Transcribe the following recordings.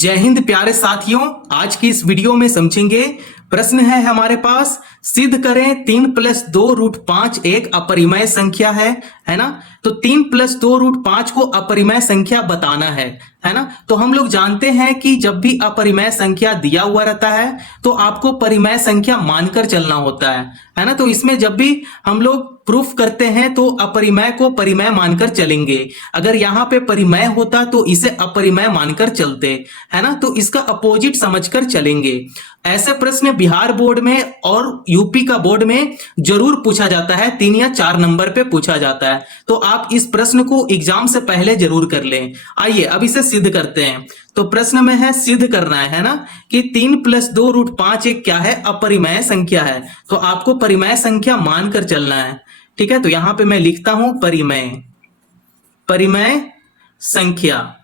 जय हिंद प्यारे साथियों, आज की इस वीडियो में समझेंगे। प्रश्न है हमारे पास, सिद्ध करें 3 + 2√5 एक अपरिमेय संख्या है ना। तो 3 + 2√5 को अपरिमेय संख्या बताना है ना। तो हम लोग जानते हैं कि जब भी अपरिमेय संख्या दिया हुआ रहता है तो आपको परिमेय संख्या मानकर चलना होता है ना। तो इसमें जब भी हम लोग प्रूफ करते हैं तो अपरिमेय को परिमेय मानकर चलेंगे। अगर यहाँ पे परिमेय होता तो इसे अपरिमेय मानकर चलते, है ना। तो इसका अपोजिट समझकर चलेंगे। ऐसे प्रश्न बिहार बोर्ड में और यूपी का बोर्ड में जरूर पूछा जाता है, 3 या 4 नंबर पे पूछा जाता है। तो आप इस प्रश्न को एग्जाम से पहले जरूर कर लें। आइए अब इसे सिद्ध करते हैं। तो प्रश्न में है सिद्ध करना है ना कि 3 + 2√5 एक क्या है, अपरिमेय संख्या है। तो आपको परिमेय संख्या मानकर चलना है, ठीक है। तो यहां पे मैं लिखता हूं परिमेय संख्या,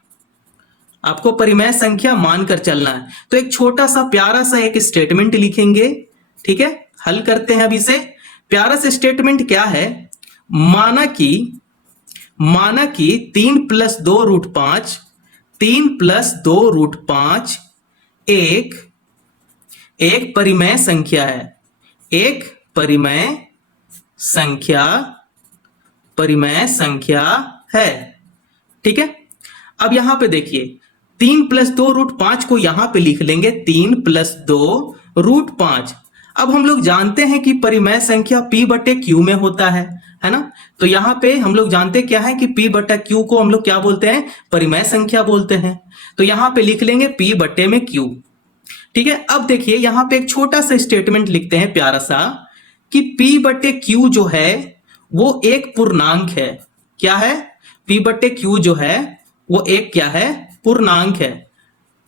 आपको परिमेय संख्या मानकर चलना है। तो एक छोटा सा प्यारा सा एक स्टेटमेंट लिखेंगे, ठीक है। हल करते हैं अब इसे। प्यारा सा स्टेटमेंट क्या है, माना कि 3 + 2√5 एक परिमेय संख्या है, एक परिमेय संख्या है, ठीक है। अब यहां पे देखिए 3 + 2√5 को यहां पे लिख लेंगे 3 + 2√5। अब हम लोग जानते हैं कि परिमेय संख्या P/Q में होता है ना। तो यहां पे हम लोग जानते क्या है कि P/Q को हम लोग क्या बोलते हैं, परिमेय संख्या बोलते हैं। तो यहां पे लिख लेंगे P/Q, ठीक है। अब देखिए यहां पे एक छोटा सा स्टेटमेंट लिखते हैं प्यारा सा कि P/Q जो है वो एक पूर्णांक है। क्या है, P/Q जो है वो एक क्या है, पूर्णांक है।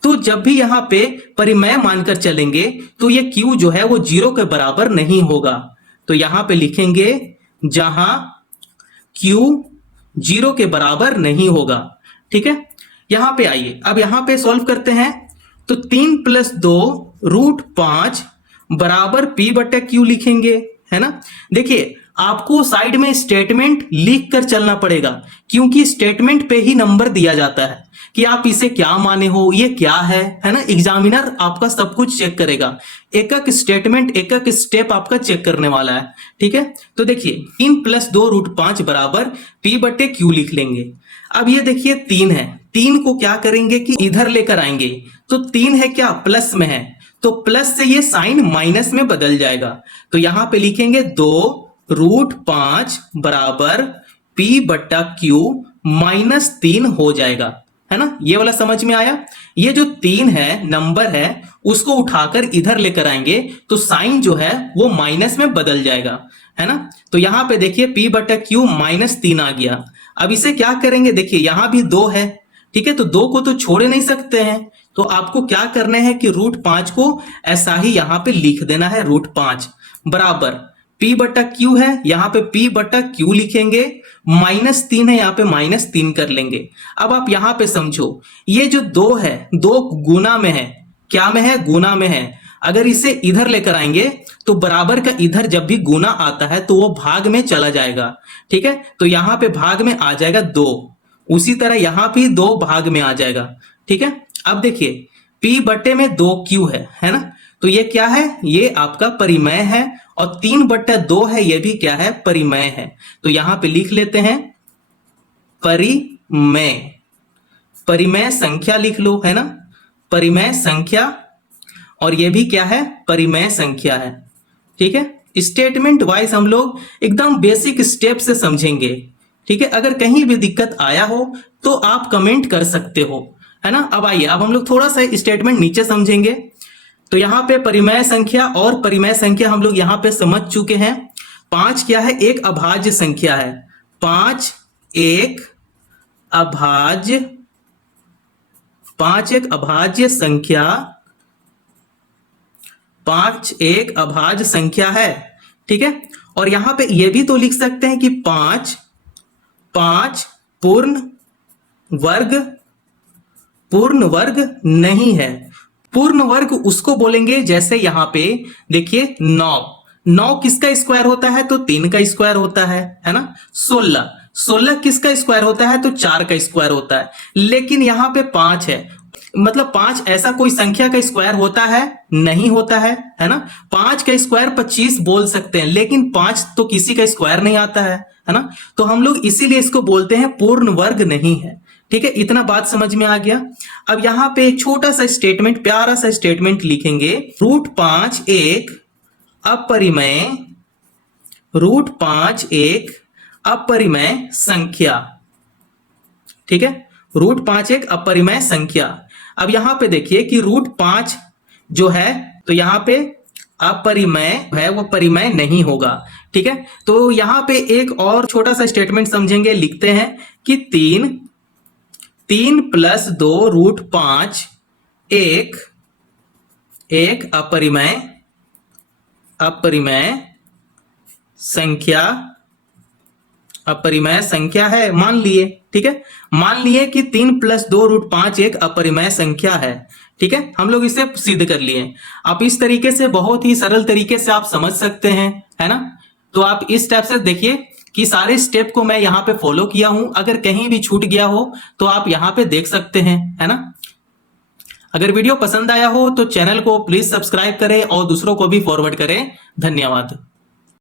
तो जब भी यहां पे परिमेय मानकर चलेंगे तो ये Q जो है वो 0 के बराबर नहीं होगा। तो यहां पे लिखेंगे जहां Q 0 के बराबर नहीं होगा, ठीक है। यहां पे आइए अब यहां पे सॉल्व करते हैं। तो 3 + 2√5 बराबर P/Q लिखेंगे, है ना। देखिए आपको साइड में स्टेटमेंट लिख कर चलना पड़ेगा, क्योंकि स्टेटमेंट पे ही नंबर दिया जाता है कि आप इसे क्या माने हो, ये क्या है ना। एग्जामिनर आपका सब कुछ चेक करेगा, एक एक स्टेटमेंट एक एक स्टेप आपका चेक करने वाला है, ठीक है। तो देखिए 3 + 2√5 बराबर P/Q लिख लेंगे। अब ये देखिए 3 है, 3 को क्या करेंगे कि इधर लेकर आएंगे। तो 3 है क्या, प्लस में है, तो प्लस से ये साइन माइनस में बदल जाएगा। तो यहां पे लिखेंगे 2√5 बराबर P/Q -3 हो जाएगा, है ना। ये वाला समझ में आया। ये जो 3 है नंबर है उसको उठाकर इधर लेकर आएंगे तो साइन जो है वो माइनस में बदल जाएगा, है ना। तो यहां पे देखिए P/Q -3 आ गया। अब इसे क्या करेंगे, देखिए यहां भी 2 है, ठीक है। तो 2 को तो छोड़ नहीं सकते हैं, तो आपको क्या करना है कि √5 को ऐसा ही यहां पे लिख देना है। √5 बराबर P/Q है, यहां पे P/Q लिखेंगे, -3 है यहां पे -3 कर लेंगे। अब आप यहां पे समझो, ये जो 2 है 2 गुना में है, क्या में है, गुना में है। अगर इसे इधर लेकर आएंगे तो बराबर का इधर जब भी गुना आता है तो वो भाग में चला जाएगा, ठीक है। तो यहां पे भाग में आ जाएगा 2, उसी तरह यहां भी 2 भाग में आ जाएगा, ठीक है। अब देखिए P/2Q है ना। तो ये क्या है, ये आपका परिमेय है, और 3/2 है, ये भी क्या है, परिमेय है। तो यहां पे लिख लेते हैं परिमेय संख्या लिख लो, है ना, परिमेय संख्या, और ये भी क्या है, परिमेय संख्या है, ठीक है। स्टेटमेंट वाइज हम लोग एकदम बेसिक स्टेप से समझेंगे, ठीक है। अगर कहीं भी दिक्कत आया हो तो आप कमेंट कर सकते हो, है ना। अब आइए अब हम लोग थोड़ा सा स्टेटमेंट नीचे समझेंगे। तो यहां पे परिमेय संख्या और परिमेय संख्या हम लोग यहां पे समझ चुके हैं। 5 क्या है, एक अभाज्य संख्या है। 5 एक अभाज्य संख्या, 5 एक अभाज्य संख्या है, ठीक है। और यहां पे ये भी तो लिख सकते हैं कि 5 पूर्ण वर्ग नहीं है। पूर्ण वर्ग उसको बोलेंगे जैसे यहां पे देखिए 9 किसका स्क्वायर होता है, तो 3 का स्क्वायर होता है ना। 16 किसका स्क्वायर होता है, तो 4 का स्क्वायर होता है। लेकिन यहां पे 5 है, मतलब 5 ऐसा कोई संख्या का स्क्वायर होता है? नहीं होता है ना। 5 का स्क्वायर 25 बोल सकते हैं, लेकिन 5 तो किसी का स्क्वायर नहीं आता है ना। तो हम लोग इसीलिए इसको बोलते हैं पूर्ण वर्ग नहीं है। ठीक है, इतना बात समझ में आ गया। अब यहां पे एक छोटा सा स्टेटमेंट, प्यारा सा स्टेटमेंट लिखेंगे, √5 एक अपरिमेय, √5 एक अपरिमेय संख्या। ठीक है, √5 एक अपरिमेय संख्या। अब यहां पे देखिए कि √5 जो है, तो यहां पे अपरिमेय है, वो परिमेय नहीं होगा। ठीक है, तो यहां पे एक और छोटा सा स्टेटमेंट समझेंगे, लिखते हैं कि 3 + 2 √5 एक अपरिमेय संख्या है, मान लिए। ठीक है, मान लिए कि 3 + 2 √5 एक अपरिमेय संख्या है। ठीक है, हम लोग इसे सिद्ध कर लिए। आप इस तरीके से, बहुत ही सरल तरीके से आप समझ सकते हैं, है ना। तो आप इस टाइप से देखिए कि सारे स्टेप को मैं यहाँ पे फॉलो किया हूं। अगर कहीं भी छूट गया हो तो आप यहाँ पे देख सकते हैं, है ना। अगर वीडियो पसंद आया हो तो चैनल को प्लीज सब्सक्राइब करें और दूसरों को भी फॉरवर्ड करें। धन्यवाद।